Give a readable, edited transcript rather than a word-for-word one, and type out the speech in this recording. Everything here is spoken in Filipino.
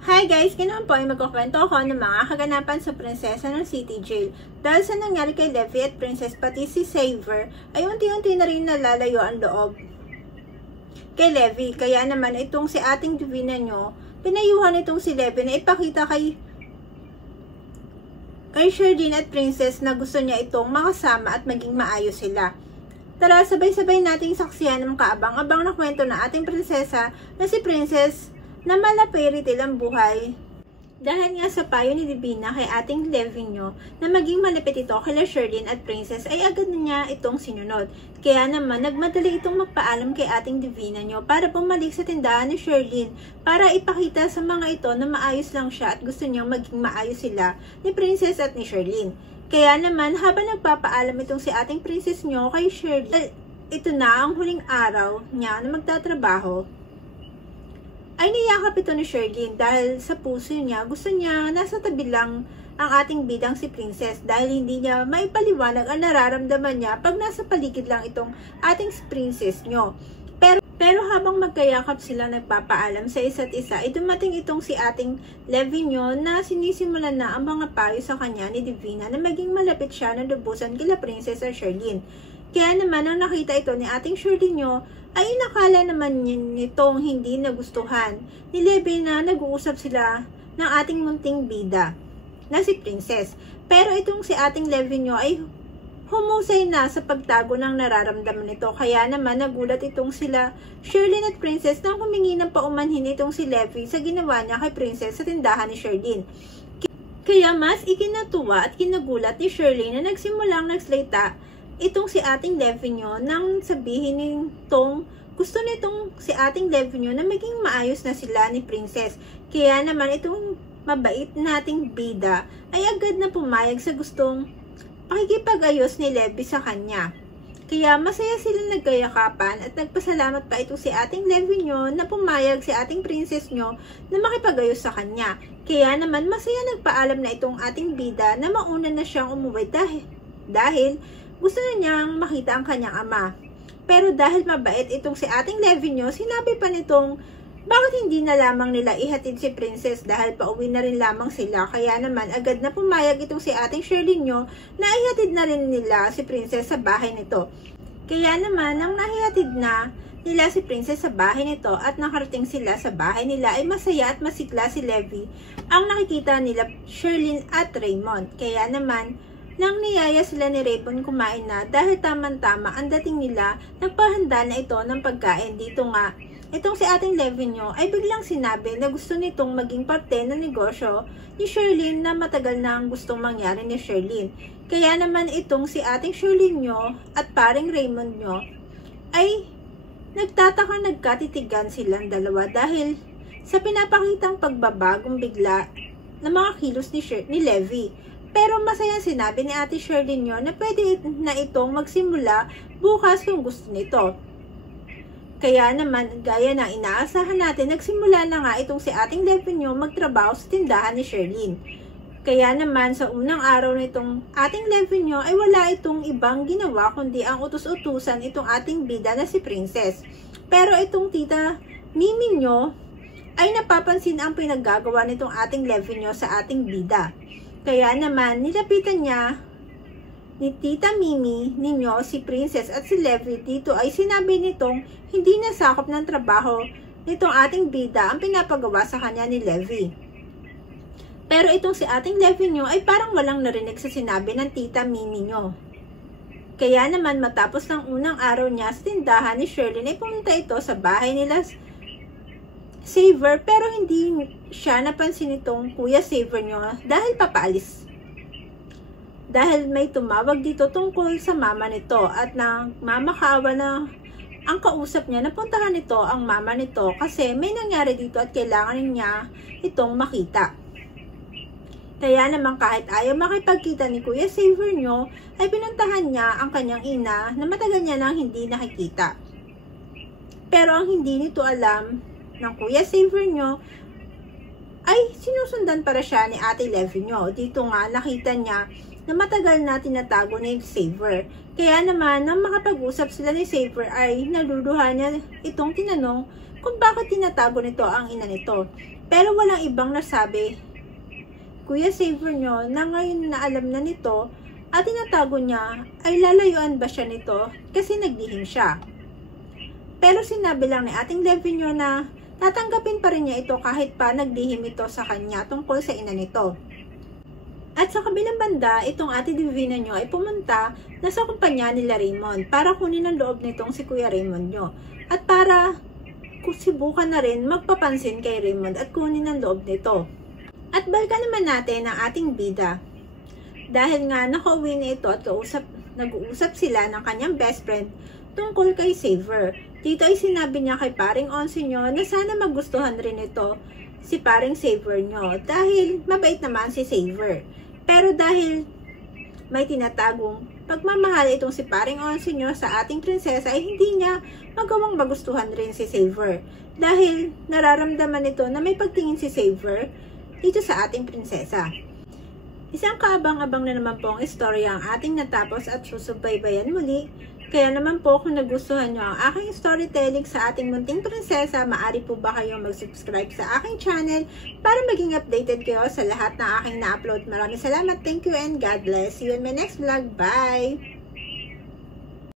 Hi guys! Ganoon po ay magkukwento ako ng mga kaganapan sa prinsesa ng City Jail. Dahil sa nangyari kay Levi at Princess pati si Xavier ay unti-unti na rin nalalayo ang loob kay Levi. Kaya naman itong si ating Divina nyo, pinayuhan itong si Levi na ipakita kay Sherdin at Princess na gusto niya itong makasama at maging maayos sila. Tara, sabay-sabay nating saksiyan ng kaabang-abang na kwento na ating prinsesa na si Princess na malapiritil ang buhay. Dahil nga sa payo ni Divina kay ating Levi nyo na maging malapit ito kay Sherdin at Princess ay agad na niya itong sinunod. Kaya naman nagmadali itong magpaalam kay ating Divina nyo para bumalik sa tindahan ni Sherdin para ipakita sa mga ito na maayos lang siya at gusto niyang maging maayos sila ni Princess at ni Sherdin. Kaya naman habang nagpapaalam itong si ating Princess nyo kay Sherdin, ito na ang huling araw niya na magtatrabaho, ay niyakap ito ni Sherdin dahil sa puso niya, gusto niya nasa tabi lang ang ating bidang si Princess dahil hindi niya maipaliwanag ang nararamdaman niya pag nasa paligid lang itong ating Princess nyo. Pero habang magkayakap sila nagpapaalam sa isa't isa, ay dumating itong si ating Levi nyo na sinisimulan na ang mga payo sa kanya ni Divina na maging malapit siya na lubusan kila Princess at Sherdin. Kaya naman nang nakita ito ni ating Sherdin nyo, ay inakala naman nitong hindi nagustuhan ni Levi na nag-uusap sila ng ating munting bida na si Princess. Pero itong si ating Levi nyo ay humusay na sa pagtago ng nararamdaman nito. Kaya naman nagulat itong sila Sherdin at Princess nang humingi ng paumanhin itong si Levi sa ginawa niya kay Princess sa tindahan ni Sherdin. Kaya mas ikinatuwa at kinagulat ni Sherdin na nagsimulang nagsalita itong si ating Levi nyo nang sabihin nitong gusto nitong si ating Levi nyo na maging maayos na sila ni Princess. Kaya naman itong mabait nating bida ay agad na pumayag sa gustong pakikipag-ayos ni Levi sa kanya. Kaya masaya silang nagkayakapan at nagpasalamat pa itong si ating Levi nyo na pumayag si ating Princess nyo na makipag-ayos sa kanya. Kaya naman masaya nagpaalam na itong ating bida na mauna na siyang umuwi dahil gusto na niyang makita ang kanyang ama. Pero dahil mabait itong si ating Levi nyo, sinabi pa nitong bakit hindi na lamang nila ihatid si Princess dahil pauwi na rin lamang sila. Kaya naman agad na pumayag itong si ating Sherdin nyo na ihatid na rin nila si Princess sa bahay nito. Kaya naman nang nahihatid na nila si Princess sa bahay nito at nakarating sila sa bahay nila ay masaya at masigla si Levi ang nakikita nila Sherdin at Raymond. Kaya naman nang niyaya sila ni Raymond kumain na dahil tamang-tama ang dating nila, nagpahanda na ito ng pagkain. Dito nga, itong si ating Levi nyo ay biglang sinabi na gusto nitong maging parte ng negosyo ni Sherdin na matagal na ang gustong mangyari ni Sherdin. Kaya naman itong si ating Sherdin nyo at paring Raymond nyo ay nagtataka nagkatitigan silang dalawa dahil sa pinapakitang pagbabagong bigla ng mga kilos ni Levi. Pero masaya sinabi ni ate Sherdin nyo na pwede na itong magsimula bukas kung gusto nito. Kaya naman, gaya na inaasahan natin, nagsimula na nga itong si ating Levi nyo magtrabaho sa tindahan ni Sherdin. Kaya naman, sa unang araw nitong ating Levi nyo ay wala itong ibang ginawa kundi ang utos-utusan itong ating bida na si Princess. Pero itong tita Mimi nyo ay napapansin ang pinaggagawa nitong ating Levi nyo sa ating bida. Kaya naman, nilapitan niya ni Tita Mimi ninyo si Princess at si Levi. Dito ay sinabi nitong hindi nasakop ng trabaho nitong ating bida ang pinapagawa sa kanya ni Levi. Pero itong si ating Levi nyo ay parang walang narinig sa sinabi ng Tita Mimi nyo. Kaya naman matapos ng unang araw niya sa tindahan ni Sherdin ay pumunta ito sa bahay nila Xavier, pero hindi siya napansin itong Kuya Xavier nyo dahil papaalis. Dahil may tumawag dito tungkol sa mama nito at nang mamakaawa na ang kausap niya, napuntahan nito ang mama nito kasi may nangyari dito at kailangan niya itong makita. Kaya naman kahit ayaw makipagkita ni Kuya Xavier nyo, ay pinuntahan niya ang kanyang ina na matagal niya nang hindi nakikita. Pero ang hindi nito alam ng Kuya Xavier nyo ay sinusundan para siya ni ate Levi nyo. Dito nga nakita niya na matagal na tinatago ni Xavier. Kaya naman nang makapag-usap sila ni Xavier ay naluluha niya itong tinanong kung bakit tinatago nito ang ina nito. Pero walang ibang nasabi, Kuya Xavier nyo, na ngayon na alam na nito at tinatago niya, ay lalayuan ba siya nito kasi naglihim siya. Pero sinabi lang ni ating Levinyo na tatanggapin pa rin niya ito kahit pa naglihim ito sa kanya tungkol sa ina nito. At sa kabilang banda, itong ate Divina nyo ay pumunta na sa kumpanya nila Raymond para kunin ang loob nitong si Kuya Raymond nyo. At para subukan na rin magpapansin kay Raymond at kunin ang loob nito. At balikan naman natin ang ating bida. Dahil nga nakauwi na ito at nag-uusap sila ng kanyang best friend tungkol kay Xavier. Dito ay sinabi niya kay paring Onsi nyo na sana magustuhan rin ito si paring Xavier nyo dahil mabait naman si Xavier. Pero dahil may tinatagong pagmamahal itong si paring Onsi nyo sa ating prinsesa ay hindi niya magawang magustuhan rin si Xavier dahil nararamdaman ito na may pagtingin si Xavier dito sa ating prinsesa. Isang kaabang-abang na naman po ang istorya ang ating natapos at susubaybayan muli. Kaya naman po kung nagustuhan nyo ang aking storytelling sa ating munting prinsesa, maaari po ba kayong mag-subscribe sa aking channel para maging updated kayo sa lahat ng aking na-upload. Maraming salamat, thank you, and God bless. See you in my next vlog. Bye!